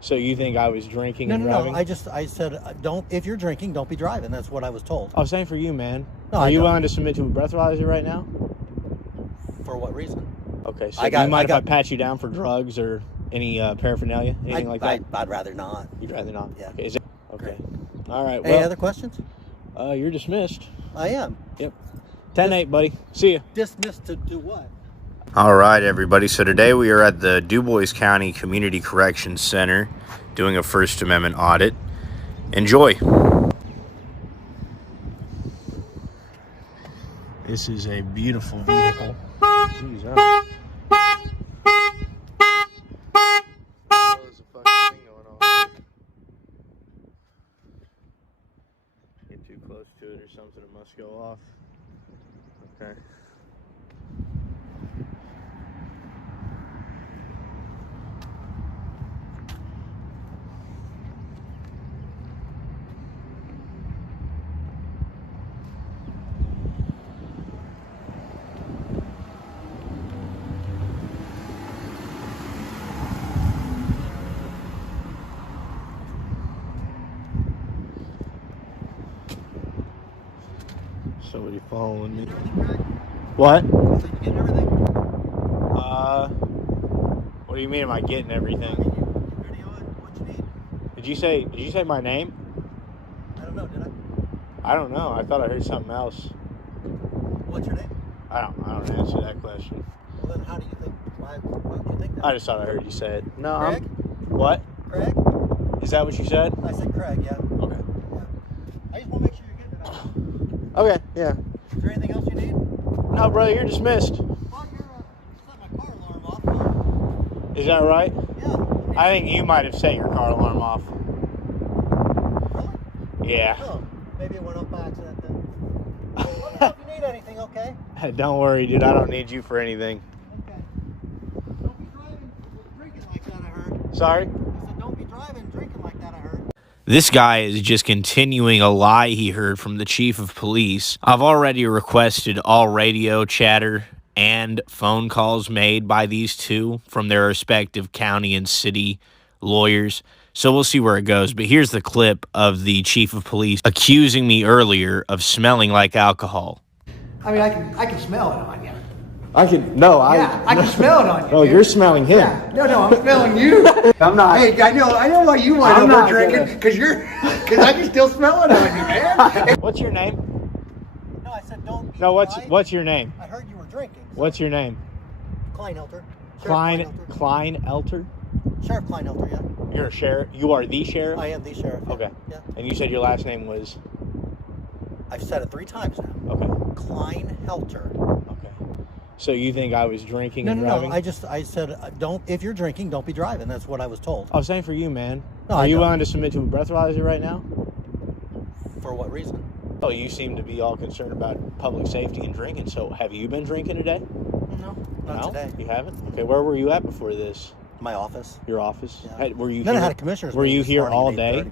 So you think I was drinking and driving? No. I said, don't, if you're drinking, don't be driving. That's what I was told. I was saying for you, man. No, Are you willing to submit to a breathalyzer right now? For what reason? Okay, so do you mind if I pat you down for drugs or any paraphernalia, anything like that? I'd rather not. You'd rather not? Yeah. Okay, okay. All right, Any other questions? You're dismissed. I am. Yep. 10-8, buddy. See ya. Dismissed to do what? All right, everybody. So today we are at the Dubois County Community Corrections Center doing a First Amendment audit. Enjoy. This is a beautiful vehicle. Jeez, huh? There's a fucking thing going on. Get too close to it or something, it must go off. Okay. Somebody following me. What? So you getting everything? What do you mean? Am I getting everything? You ready on what you need? Did you say my name? I don't know. Did I don't know. I thought I heard something else. What's your name? I don't answer that question. Well, then how do you think? Why would you think that? I just thought I heard you say it. No. Craig? What? Craig? Is that what you said? I said Craig. Yeah. Okay. Yeah. I just want to make sure you're getting it out. Okay. Yeah. Is there anything else you need? No, brother, you're dismissed. Well, set my car alarm off. Is that right? Yeah. I think you might have set your car alarm off. Really? Yeah. Oh, maybe it went off by accident then. Let me know if you need anything, okay? Don't worry, dude. I don't need you for anything. Okay. Don't be driving drinking like that, I heard. Sorry? I said don't be driving drinking like that, I heard. This guy is just continuing a lie he heard from the chief of police. I've already requested all radio chatter and phone calls made by these two from their respective county and city lawyers. So we'll see where it goes. But here's the clip of the chief of police accusing me earlier of smelling like alcohol. I mean, I can smell it on you. I I can smell it on you. Oh, dude. you're smelling him. Yeah. No, I'm smelling you. I'm not. Hey, I know why you want I'm to not drinking because I can still smell it on you, man. What's your name? No, I said don't be No, driving. what's your name? I heard you were drinking. What's your name? Kleinhelter. Kleinhelter? Sheriff Kleinhelter, yeah. You're a sheriff? You are the sheriff? I am the sheriff. Yeah. Okay. Yeah. And you said your last name was? I've said it 3 times now. Okay. Kleinhelter. Okay. So you think I was drinking No, and no, driving? no. I said don't. If you're drinking, don't be driving. That's what I was told. I was saying for you, man. No, Are I you don't. willing to submit to a breathalyzer right now? For what reason? Oh, you seem to be all concerned about public safety and drinking. So have you been drinking today? No, not No? today. You haven't? Okay, where were you at before this? My office. Your office? Yeah. Were you Then here? I had a commissioner's Were meeting you this here morning all at day? 8:30.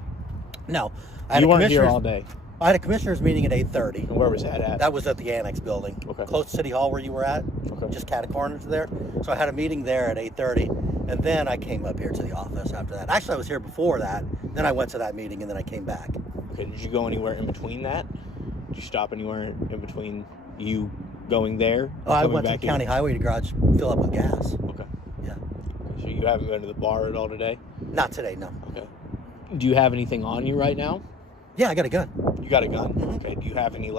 No. I had You a weren't here commissioner's- all day. I had a commissioner's meeting at 8:30. And where was that at? That was at the Annex building, Okay. close to City Hall where you were at, Okay. just cat a corner to there. So I had a meeting there at 8:30, and then I came up here to the office after that. Actually, I was here before that. Then I went to that meeting, and then I came back. Okay, did you go anywhere in between that? Did you stop anywhere in between you going there and Oh, I coming went to back the county in? highway to garage, fill up with gas. Okay. Yeah. So you haven't been to the bar at all today? Not today, no. Okay. Do you have anything on you right now? Yeah, I got a gun. You got a gun? Mhm. Okay. Do you have any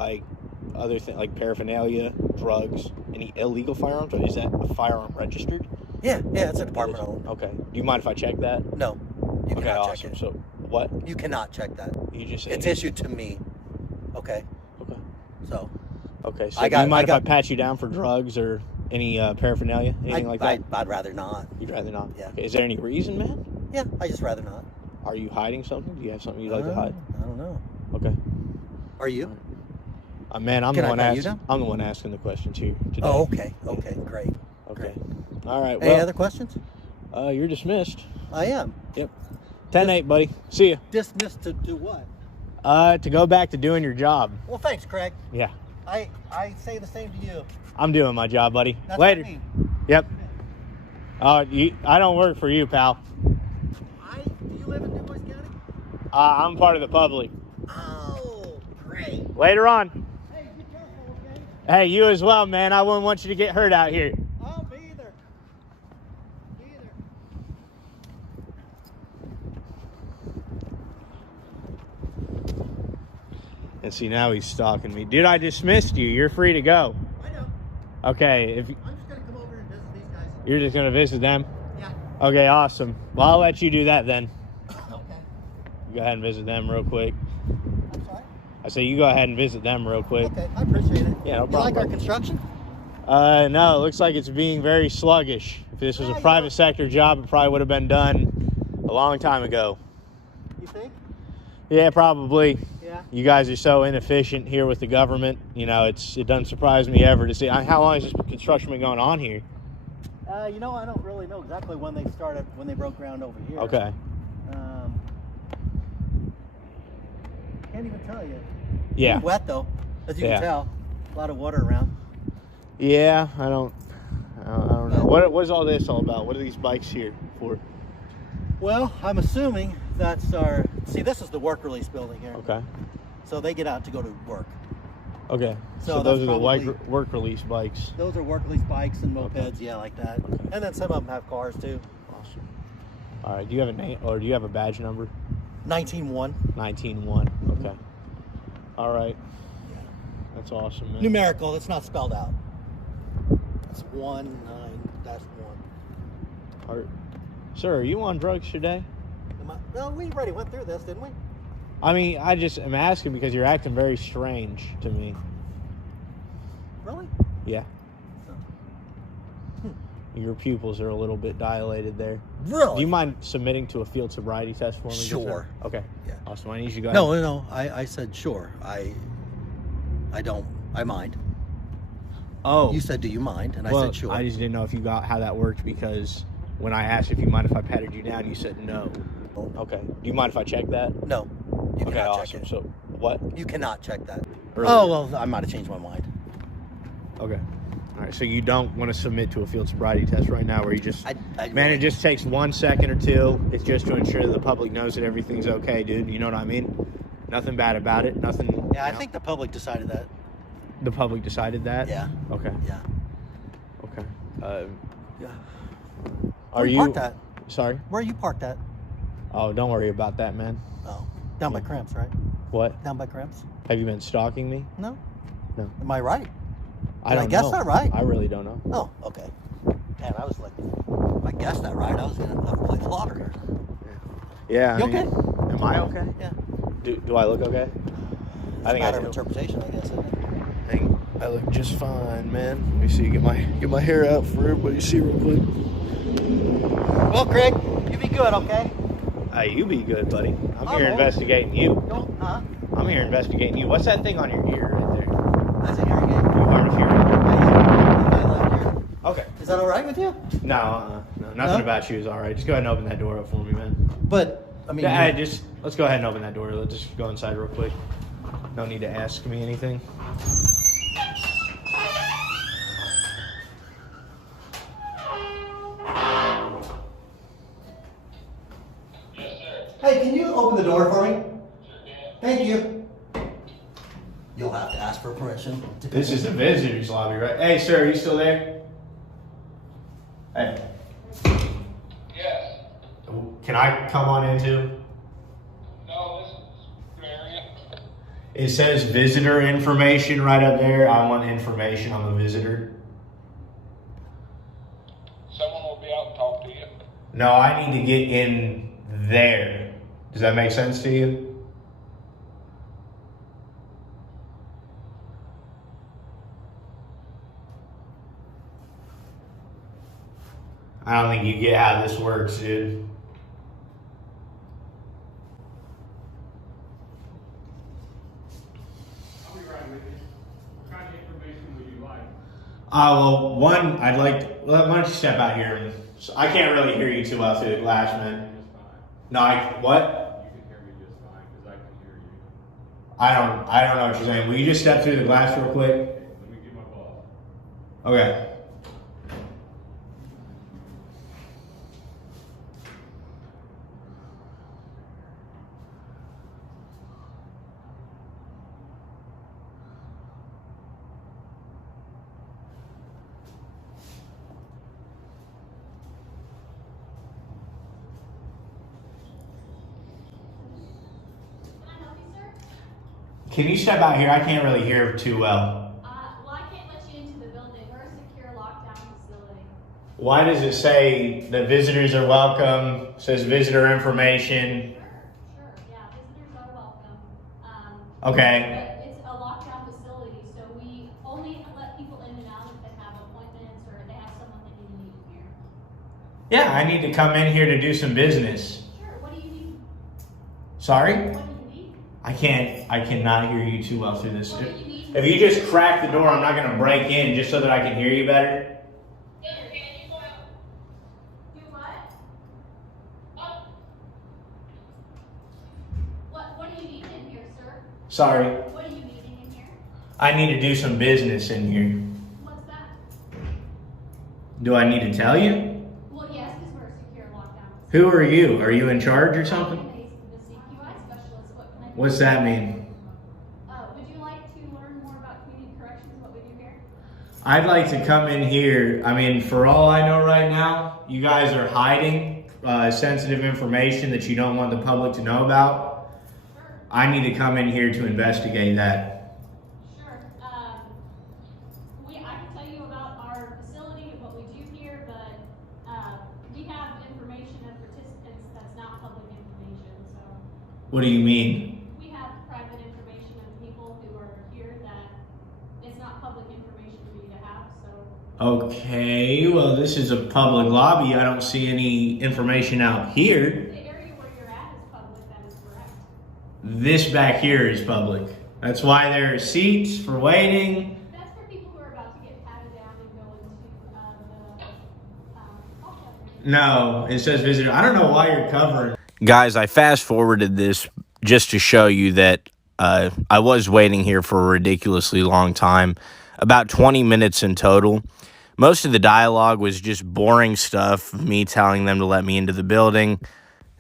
other thing like paraphernalia, drugs, any illegal firearms? Or is that a firearm registered? Yeah, it's a department owned. Okay. Do you mind if I check that? No, you Okay, cannot awesome. check it. So what? You cannot check that. You just said It's issued to me. Okay, Okay. so Okay. So I do got- you mind I if I got- pat you down for drugs or any paraphernalia, anything like that? I'd rather not. You'd rather not? Yeah. Okay. Is there any reason, man? Yeah, I just rather not. Are you hiding something? Do you have something you'd like to hide? I don't know. Okay. Are you? Man, I'm Can the I one pat you asking. down? I'm the one asking the questions here today. Oh, okay, great. Okay. All right. Any Well, other questions? you're dismissed. I am. Yep. 10-8, buddy. See ya. Dismissed to do what? To go back to doing your job. Well, thanks, Craig. Yeah. I say the same to you. I'm doing my job, buddy. That's Later. What I mean. Yep. I don't work for you, pal. I live in Dubois County? I'm part of the public. Oh, great. Later on. Hey, be careful, okay? Hey, you as well, man. I wouldn't want you to get hurt out here. Oh, me either. Me either. And see, now he's stalking me. Dude, I dismissed you. You're free to go. I know. Okay, if I'm just going to come over and visit these guys. you're just going to visit them? Yeah. Okay, awesome. Well, I'll let you do that then. Okay. Go ahead and visit them real quick. I'm sorry? I say you go ahead and visit them real quick. Okay, I appreciate it. Yeah, no You like problem. our construction? No, it looks like it's being very sluggish. If this was a private sector job, it probably would have been done a long time ago. You think? Yeah, probably. Yeah. You guys are so inefficient here with the government. You know, it doesn't surprise me ever to see. How long has this construction been going on here? You know, I don't really know exactly when they started, when they broke ground over here. Okay. Can't even tell you. Yeah. It's wet though, as you Yeah. can tell. A lot of water around. Yeah, I don't know. What is all this all about? What are these bikes here for? Well, I'm assuming that's our. See, this is the work release building here. Okay. So they get out to go to work. Okay. So So those that's are the probably- work release bikes. Those are work release bikes and mopeds, Okay. yeah, like that. Okay. And then some of them have cars too. Awesome. All right. Do you have a name or do you have a badge number? 19-1. 19-1. Okay. All right. That's awesome, man. Numerical, it's not spelled out. It's 19-1. Sir, are you on drugs today? No, we already went through this, didn't we? I mean, I just am asking because you're acting very strange to me. Really? Yeah. Your pupils are a little bit dilated there. Really? Do you mind submitting to a field sobriety test for me? just now? Sure. Okay. Yeah. Awesome. I need you to go ahead. No. I said sure. I don't. I mind. Oh. You said, do you mind? And well, I said sure. I just didn't know if you got how that worked because when I asked if you mind if I patted you down, you said no. Okay. Do you mind if I check that? No. You Okay, cannot awesome. check it. So what? You cannot check that. Earlier. Oh, well, I might have changed my mind. Okay. All right. So you don't want to submit to a field sobriety test right now, where you just Man, it just takes 1 second or two. It's just to ensure that the public knows that everything's okay, dude. You know what I mean? Nothing bad about it. Nothing. Yeah, I think the public decided that. The public decided that. Yeah. Okay. Yeah. Okay. Yeah. Are Where you parked at? Sorry? Where are you parked at? Oh, don't worry about that, man. Oh, down by Cramps, right? What? Down by Cramps? Have you been stalking me? No. No. Am I right? I don't guess know. that right? I really don't know. Oh, okay. Man, I was like, if I guessed that right, I was gonna have to play the lottery. Yeah. You I mean, okay? Am I okay? Yeah. Do I look okay? It's I think a matter I of do. interpretation, I guess, isn't it? I think I look just fine, man. Let me see. Get my hair out for everybody to see real quick. Well, Craig, you be good, okay? Hey, you be good, buddy. I'm I'm here old. investigating you. Don't, huh? I'm here investigating you. What's that thing on your ear right there? That's a hearing aid. You hard of hearing? My left ear. Okay. Is that all right with you? No, nothing No? about you is all right. Just go ahead and open that door up for me, man. But, I mean, Yeah, let's go ahead and open that door. Let's just go inside real quick. No need to ask me anything. hey, can you open the door for me? Thank you. You'll have to ask for permission. This is the visitors lobby, right? Hey, sir, are you still there? Hey. Yes. Can I come on in too? No, this is area. It says visitor information right up there. I want information. I'm a visitor. Someone will be out and talk to you. No, I need to get in there. Does that make sense to you? I don't think you get how this works, dude. I'll be right with you. What kind of information would you like? Well, one, I'd like. Why don't you step out here? I can't really hear you too well through the glass, man. Just fine. No, what? You can hear me just fine because I can hear you. I don't know what you're saying. Will you just step through the glass real quick? Let me get my boss. Okay. Can you step out here? I can't really hear too well. Well, I can't let you into the building. We're a secure lockdown facility. Why does it say that visitors are welcome? It says visitor information. Sure. Yeah, visitors are welcome. Okay. But it's a lockdown facility, so we only let people in and out if they have appointments or they have someone they need to meet here. Yeah, I need to come in here to do some business. Sure. What do you need? Sorry? What do you need? I cannot hear you too well through this. What do you need? If you just crack the door, I'm not going to break in just so that I can hear you better. Do what? What do you need in here, sir? Sorry. What are you needing in here? I need to do some business in here. What's that? Do I need to tell you? Well, yes, because we're a secure lockdown. Who are you? Are you in charge or I'm something? the CQI specialist. What can I do? What's that mean? Would you like to learn more about community corrections, what we do here? I'd like to come in here. I mean, for all I know right now, you guys are hiding sensitive information that you don't want the public to know about. Sure. I need to come in here to investigate that. Sure. I can tell you about our facility and what we do here, but we have information of participants that's not public information. So What do you mean? we have private information of people who are here that it's not public information for you to have. So Okay, well, this is a public lobby. I don't see any information out here. the area where you're at is public. That is correct. This back here is public. That's why there are seats for waiting. That's for people who are about to get patted down and go into the lockdown area. No, it says visitor. I don't know why you're covering. Guys, I fast forwarded this just to show you that I was waiting here for a ridiculously long time, about 20 minutes in total. Most of the dialogue was just boring stuff, me telling them to let me into the building,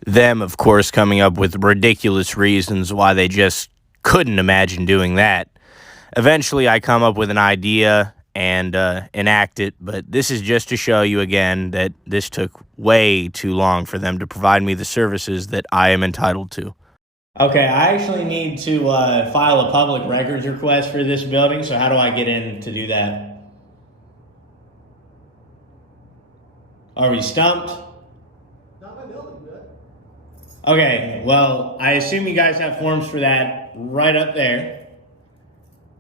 them, of course, coming up with ridiculous reasons why they just couldn't imagine doing that. Eventually, I come up with an idea and enact it, but this is just to show you again that this took way too long for them to provide me the services that I am entitled to. Okay, I actually need to file a public records request for this building, so how do I get in to do that? Are we stumped? Not my building, but. Okay, well, I assume you guys have forms for that right up there.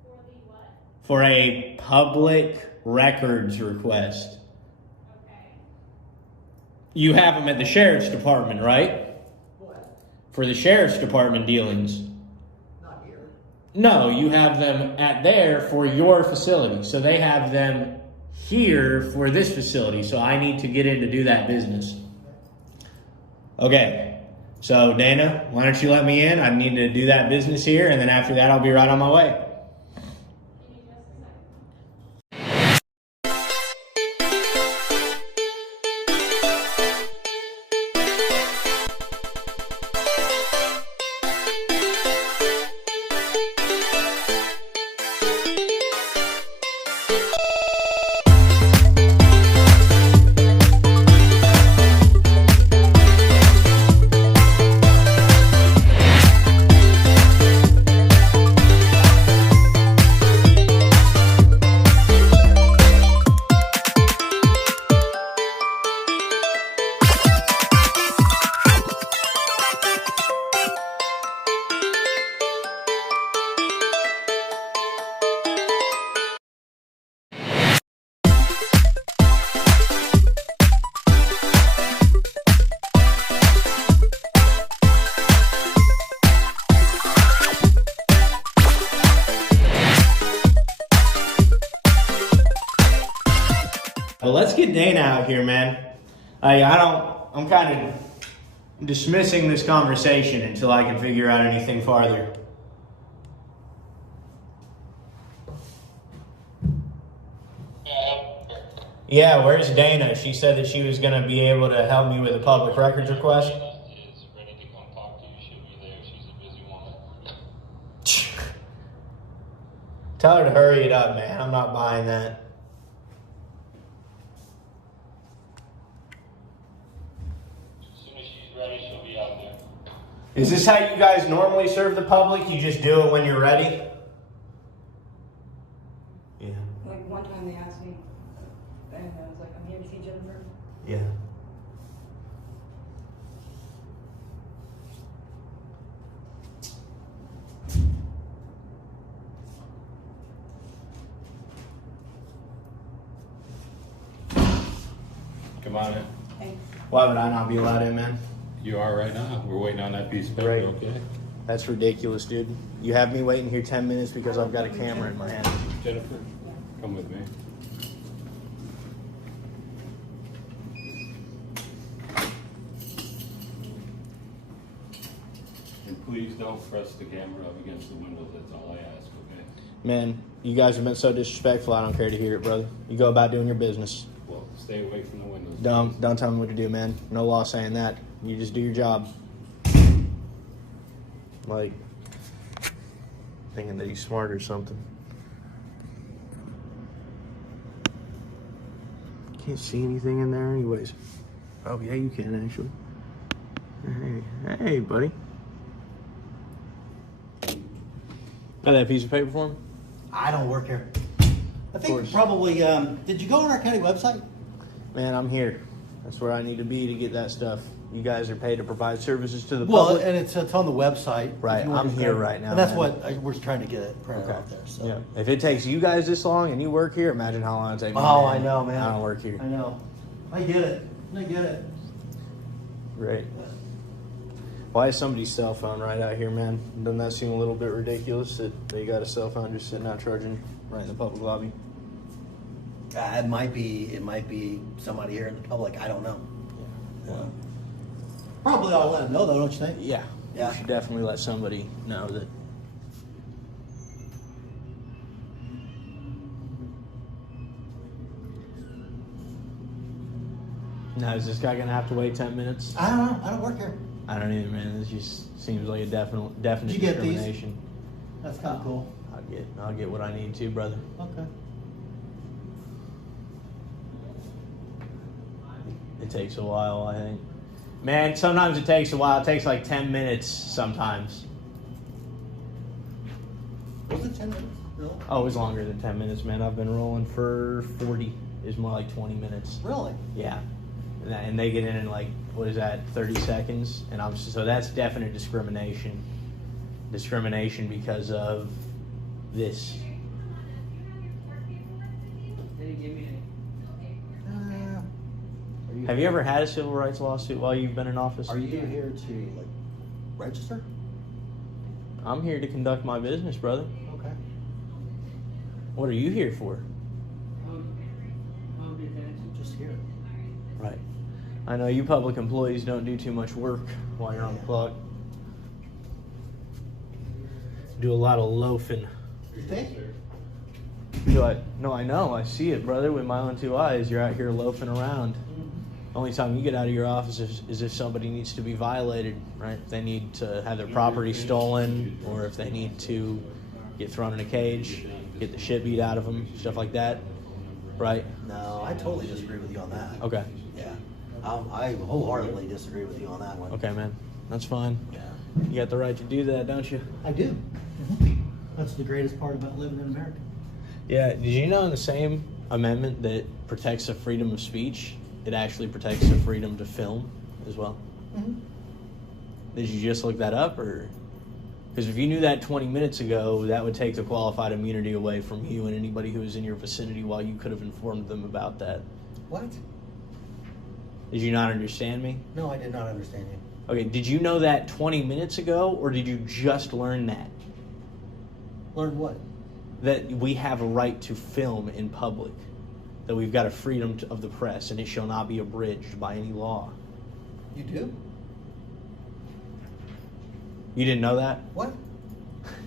For the what? For a public records request. Okay. You have them at the sheriff's department, right? What? For the sheriff's department dealings. Not here. No, you have them at there for your facility. So they have them here for this facility. So I need to get in to do that business. Okay. So Dana, why don't you let me in? I need to do that business here, and then after that I'll be right on my way. Give me just a second. Well, let's get Dana out here, man. I'm kind of dismissing this conversation until I can figure out anything farther. Yeah, where's Dana? She said that she was going to be able to help me with a public records request. Is ready to come talk to you. She'll be there. She's a busy woman. Tell her to hurry it up, man. I'm not buying that. As soon as she's ready, she'll be out there. Is this how you guys normally serve the public? You just do it when you're ready? Yeah. Like one time they asked me, and I was like, I'm here to see Jennifer. Yeah. Come on in. Thanks. Why would I not be allowed in, man? You are right now. We're waiting on that piece of paper, Right. okay? That's ridiculous, dude. You have me waiting here 10 minutes because I've got a camera in my hand. Jennifer, come with me. And please don't press the camera up against the windows. That's all I ask, okay? Man, you guys have been so disrespectful. I don't care to hear it, brother. You go about doing your business. Well, stay away from the windows. Don't tell me what to do, man. No law saying that. You just do your job. Like, thinking that he's smart or something. Can't see anything in there anyways. Oh, yeah, you can actually. Hey, buddy. Got that piece of paper for me? I don't work here. I think course. probably, did you go on our county website? Man, I'm here. That's where I need to be to get that stuff. You guys are paid to provide services to the Well, public. and it's on the website. Right, If you want I'm to here go- right now, And that's man. what we're trying to get it printed Okay. out there. So. Yeah. If it takes you guys this long and you work here, imagine how long it takes me. Oh, I know, man. I don't work here. I know. I get it. I get it. Right. Why is somebody's cell phone right out here, man? Doesn't that seem a little bit ridiculous that they got a cell phone just sitting out charging right in the public lobby? It might be somebody here in the public. I don't know. Yeah. Probably I'll let them know, though, don't you think? Yeah. Yeah. You should definitely let somebody know that. Now, is this guy gonna have to wait 10 minutes? I don't know. I don't work here. I don't either, man. This just seems like a definite Did you get these? discrimination. That's kind of cool. I'll get what I need to, brother. Okay. It takes a while, I think. Man, sometimes it takes a while. It takes like 10 minutes sometimes. Was it 10 minutes? Really? Oh, it was longer than 10 minutes, man. I've been rolling for 40. It's more like 20 minutes. Really? Yeah. And they get in like, what is that, 30 seconds? And so that's definite discrimination. Discrimination because of this. Have you ever had a civil rights lawsuit while you've been in office? Are you here to like register? I'm here to conduct my business, brother. Okay. What are you here for? Just here. Right. I know you public employees don't do too much work while you're on the clock. Do a lot of loafing. You think? No, I know. I see it, brother, with my own two eyes. You're out here loafing around. Only time you get out of your office is if somebody needs to be violated, right? If they need to have their property stolen, or if they need to get thrown in a cage, get the shit beat out of them, stuff like that, right? No, I totally disagree with you on that. Okay. Yeah. I wholeheartedly disagree with you on that one. Okay, man. That's fine. Yeah. You got the right to do that, don't you? I do. That's the greatest part about living in America. Yeah. Did you know in the same amendment that protects the freedom of speech, it actually protects the freedom to film as well? Mm-hmm. Did you just look that up, or? Because if you knew that 20 minutes ago, that would take the qualified immunity away from you and anybody who was in your vicinity while you could have informed them about that. What? Did you not understand me? No, I did not understand you. Okay, did you know that 20 minutes ago, or did you just learn that? Learn what? That we have a right to film in public. That we've got a freedom of the press, and it shall not be abridged by any law. You do? You didn't know that? What?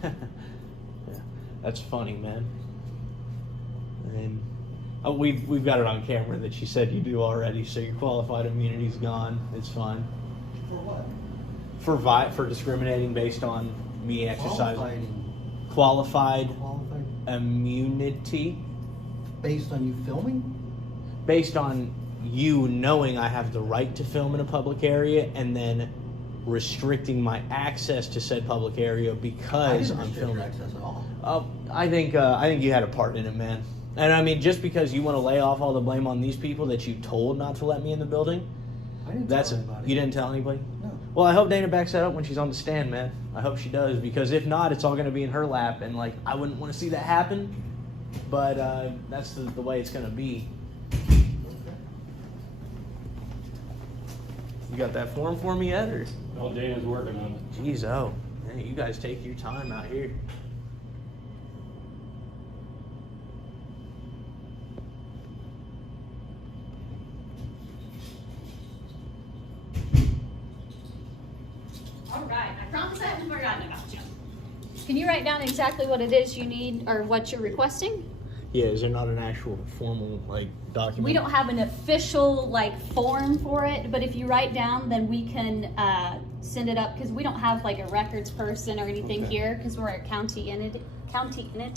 Yeah, that's funny, man. And we've got it on camera that you said you do already, so your qualified immunity's gone. It's fine. For what? For discriminating based on me exercising Qualified qualified immunity based on you filming? based on you knowing I have the right to film in a public area, and then restricting my access to said public area because I'm filming. Access at all. I think you had a part in it, man. And I mean, just because you want to lay off all the blame on these people that you told not to let me in the building, I didn't that's tell anybody. you didn't tell anybody. No. Well, I hope Dana backs that up when she's on the stand, man. I hope she does, because if not, it's all going to be in her lap, and like I wouldn't want to see that happen. But that's the way it's going to be. You got that form for me yet, or? Well, Dana's working on it. Jeez, oh, man, you guys take your time out here. All right, I promise I haven't forgotten about you. Can you write down exactly what it is you need or what you're requesting? Yeah, is there not an actual formal like document? We don't have an official like form for it, but if you write down, then we can send it up, because we don't have like a records person or anything here, because we're a county entity.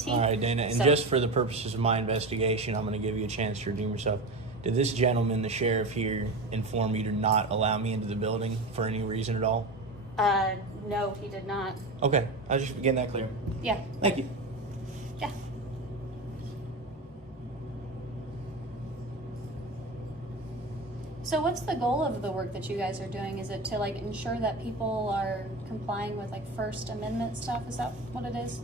All right, Dana, and So- just for the purposes of my investigation, I'm going to give you a chance to redeem yourself. Did this gentleman, the sheriff here, inform you to not allow me into the building for any reason at all? No, he did not. Okay, I was just getting that clear. Yeah, Thank you. yeah. So what's the goal of the work that you guys are doing? Is it to like ensure that people are complying with like First Amendment stuff? Is that what it is?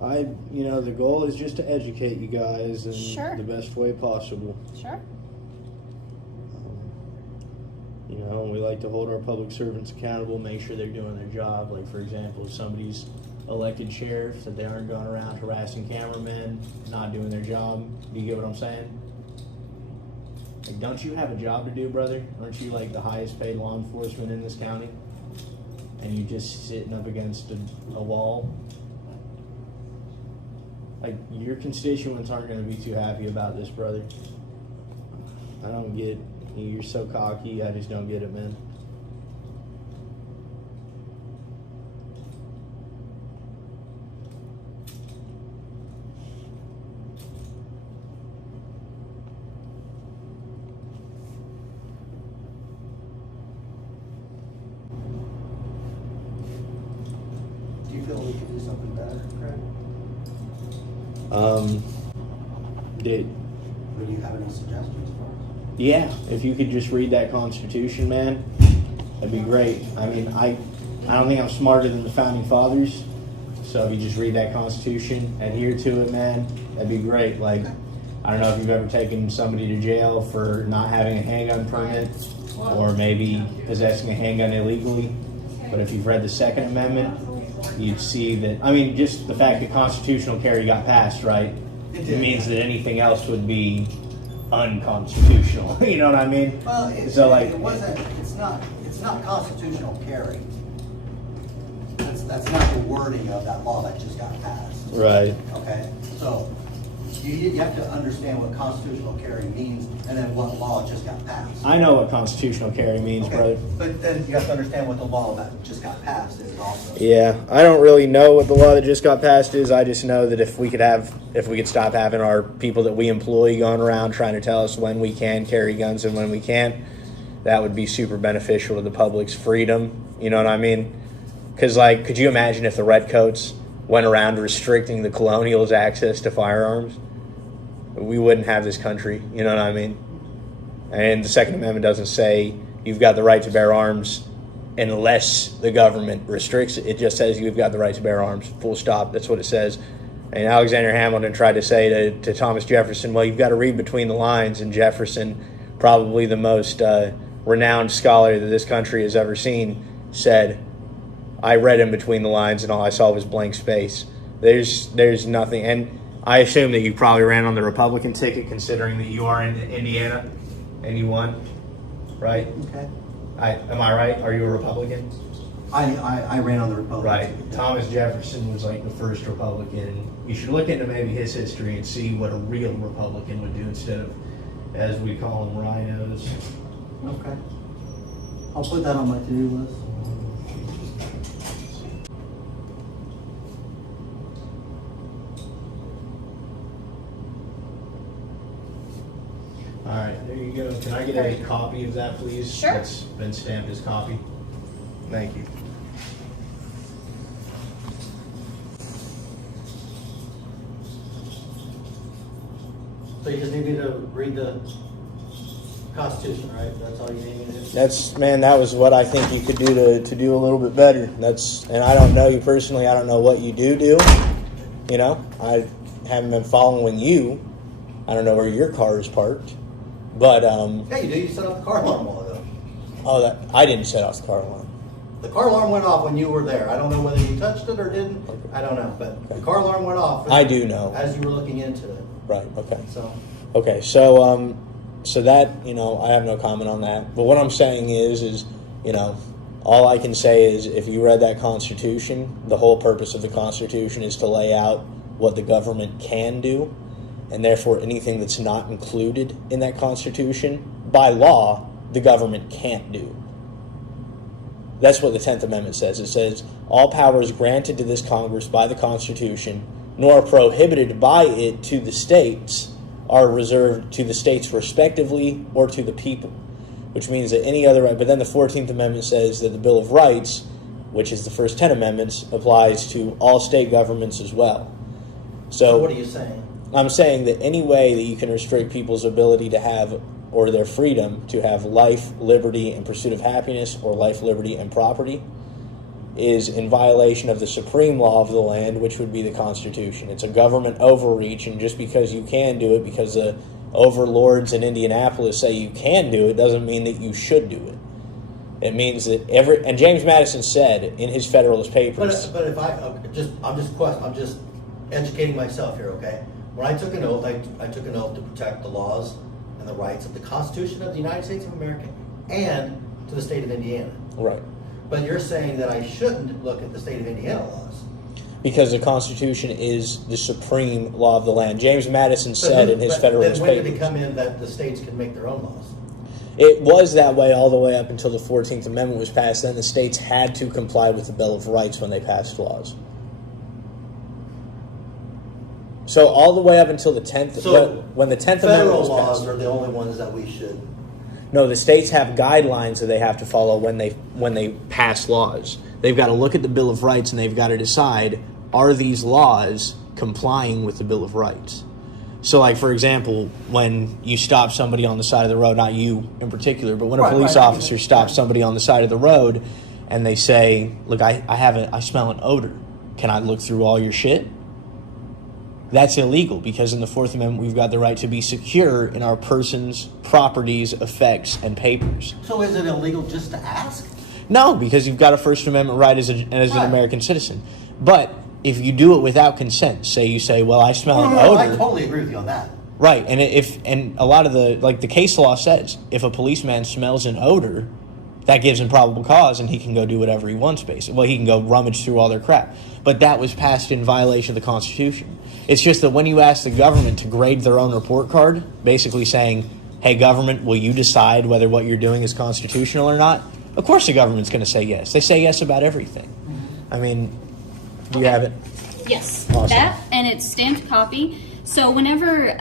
The goal is just to educate you guys in Sure. the best way possible. Sure. We like to hold our public servants accountable, make sure they're doing their job. Like, for example, if somebody's elected sheriff, that they aren't going around harassing cameramen, not doing their job. Do you get what I'm saying? Like, don't you have a job to do, brother? Aren't you like the highest paid law enforcement in this county? And you just sitting up against a wall? Like, your constituents aren't going to be too happy about this, brother. I don't get, you're so cocky, I just don't get it, man. Do you feel we could do something better, Craig? Or do you have any suggestions for us? Yeah, if you could just read that Constitution, man, that'd be great. I mean, I don't think I'm smarter than the Founding Fathers, so if you just read that Constitution, adhere to it, man, that'd be great. Like, I don't know if you've ever taken somebody to jail for not having a handgun permit, or maybe possessing a handgun illegally, but if you've read the Second Amendment, you'd see that, I mean, just the fact that constitutional carry got passed, right? It means that anything else would be unconstitutional. You know what I mean? Well, it's not constitutional carry. That's not the wording of that law that just got passed. Right. Okay? So you have to understand what constitutional carry means and then what law just got passed. I know what constitutional carry means, brother. But then you have to understand what the law that just got passed is also. Yeah, I don't really know what the law that just got passed is. I just know that if we could stop having our people that we employ going around trying to tell us when we can carry guns and when we can't, that would be super beneficial to the public's freedom. You know what I mean? Because, like, could you imagine if the Redcoats went around restricting the Colonials' access to firearms? We wouldn't have this country. You know what I mean? And the Second Amendment doesn't say you've got the right to bear arms unless the government restricts it. It just says you've got the right to bear arms. Full stop. That's what it says. And Alexander Hamilton tried to say to Thomas Jefferson, well, you've got to read between the lines. And Jefferson, probably the most renowned scholar that this country has ever seen, said, I read in between the lines and all I saw was blank space. There's nothing. And I assume that you probably ran on the Republican ticket, considering that you are in Indiana and you won, right? Okay. Am I right? Are you a Republican? I ran on the Republican. Right. Thomas Jefferson was like the first Republican. You should look into maybe his history and see what a real Republican would do instead of, as we call them, rhinos. Okay. I'll put that on my to-do list. All right, there you go. Can I get a copy of that, please? Sure. It's been stamped as copy. Thank you. So you just need me to read the Constitution, right? That's all you need me to do? That was what I think you could do to do a little bit better. And I don't know you personally. I don't know what you do. You know, I haven't been following you. I don't know where your car is parked. But, Yeah, you do. You set off the car alarm a while ago. Oh, I didn't set off the car alarm. The car alarm went off when you were there. I don't know whether you touched it or didn't. Okay. I don't know. But the car alarm went off. I do know. As you were looking into it. Right, okay. So So that, you know, I have no comment on that. But what I'm saying is, you know, all I can say is if you read that Constitution, the whole purpose of the Constitution is to lay out what the government can do, and therefore anything that's not included in that Constitution, by law, the government can't do. That's what the 10th Amendment says. It says, all powers granted to this Congress by the Constitution, nor prohibited by it to the states, are reserved to the states respectively or to the people, which means that any other right. But then the 14th Amendment says that the Bill of Rights, which is the first 10 amendments, applies to all state governments as well. So what are you saying? I'm saying that any way that you can restrict people's ability to have, or their freedom to have life, liberty, and pursuit of happiness, or life, liberty, and property, is in violation of the supreme law of the land, which would be the Constitution. It's a government overreach, and just because you can do it, because the overlords in Indianapolis say you can do it, doesn't mean that you should do it. It means that and James Madison said in his Federalist Papers. But if I'm just educating myself here, okay? When I took an oath, I took an oath to protect the laws and the rights of the Constitution of the United States of America and to the state of Indiana. Right. But you're saying that I shouldn't look at the state of Indiana laws. Because the Constitution is the supreme law of the land. James Madison said in his Federalist Papers. When Papers. did it come in that the states can make their own laws? It was that way all the way up until the 14th Amendment was passed. Then the states had to comply with the Bill of Rights when they passed laws. So all the way up until the 10th, when the 10th Amendment was passed. Federal laws are the only ones that we should. No, the states have guidelines that they have to follow when they pass laws. They've got to look at the Bill of Rights and they've got to decide, are these laws complying with the Bill of Rights? So, like, for example, when you stop somebody on the side of the road, not you in particular, but when a police officer stops somebody on the side of the road and they say, look, I smell an odor. Can I look through all your shit? That's illegal because in the Fourth Amendment, we've got the right to be secure in our persons, properties, effects, and papers. So is it illegal just to ask? No, because you've got a First Amendment right as an American citizen. But if you do it without consent, say you say, well, I smell an odor. I totally agree with you on that. Right, and a lot of the case law says, if a policeman smells an odor, that gives him probable cause and he can go do whatever he wants, basically. Well, he can go rummage through all their crap. But that was passed in violation of the Constitution. It's just that when you ask the government to grade their own report card, basically saying, hey, government, will you decide whether what you're doing is constitutional or not? Of course the government's going to say yes. They say yes about everything. I mean, do you have it? Yes, Awesome. that, and it's stamped copy. So whenever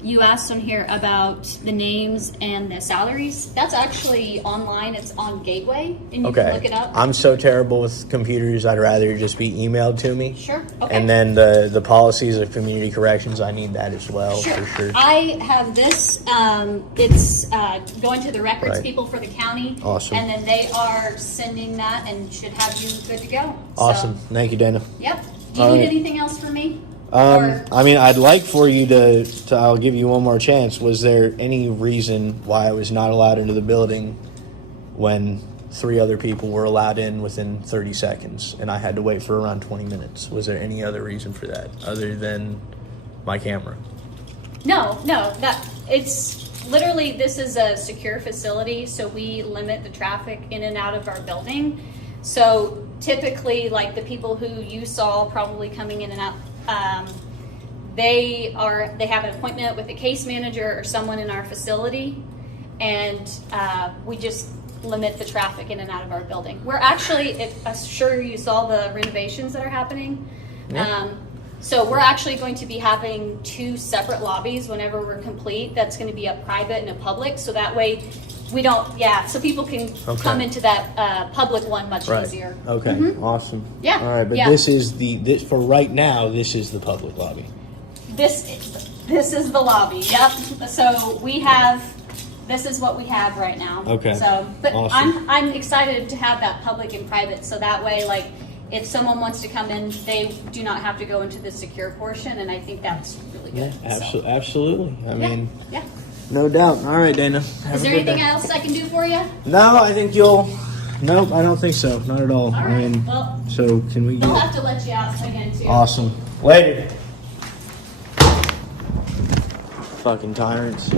you asked on here about the names and the salaries, that's actually online. It's on Gateway, and you can look it up. I'm so terrible with computers, I'd rather it just be emailed to me. Sure, okay. And then the policies of community corrections, I need that as well, Sure. for sure. I have this. It's going to the records Right. people for the county. Awesome. And then they are sending that and should have you good to go. Awesome. So, Thank you, Dana. yep. Do you All need right. anything else from me? Or- I mean, I'd like for you to, I'll give you one more chance. Was there any reason why I was not allowed into the building when 3 other people were allowed in within 30 seconds and I had to wait for around 20 minutes? Was there any other reason for that other than my camera? No, that it's literally, this is a secure facility, so we limit the traffic in and out of our building. So typically, like the people who you saw probably coming in and out, they have an appointment with a case manager or someone in our facility, and we just limit the traffic in and out of our building. We're actually, I'm sure you saw the renovations that are happening. Yeah. So we're actually going to be having 2 separate lobbies whenever we're complete. That's going to be a private and a public. So that way We don't, yeah, so people can Okay. come into that public one much Right. easier. Okay. Mhm. Awesome. Yeah, All right, but yeah. this is this for right now. This is the public lobby. This is the lobby, yep. So we have, this is what we have right now. Okay. So, but Awesome. I'm excited to have that public and private, so that way, like, if someone wants to come in, they do not have to go into the secure portion, and I think that's really good. So, Absolutely. I yeah, mean, yeah. no doubt. All right, Dana. Have Is a there good anything day. else I can do for you? No, I think you'll. Nope, I don't think so. Not at all. All I right, mean, well, so can we we'll get have to let you out again, too. awesome later? Fucking tyrants.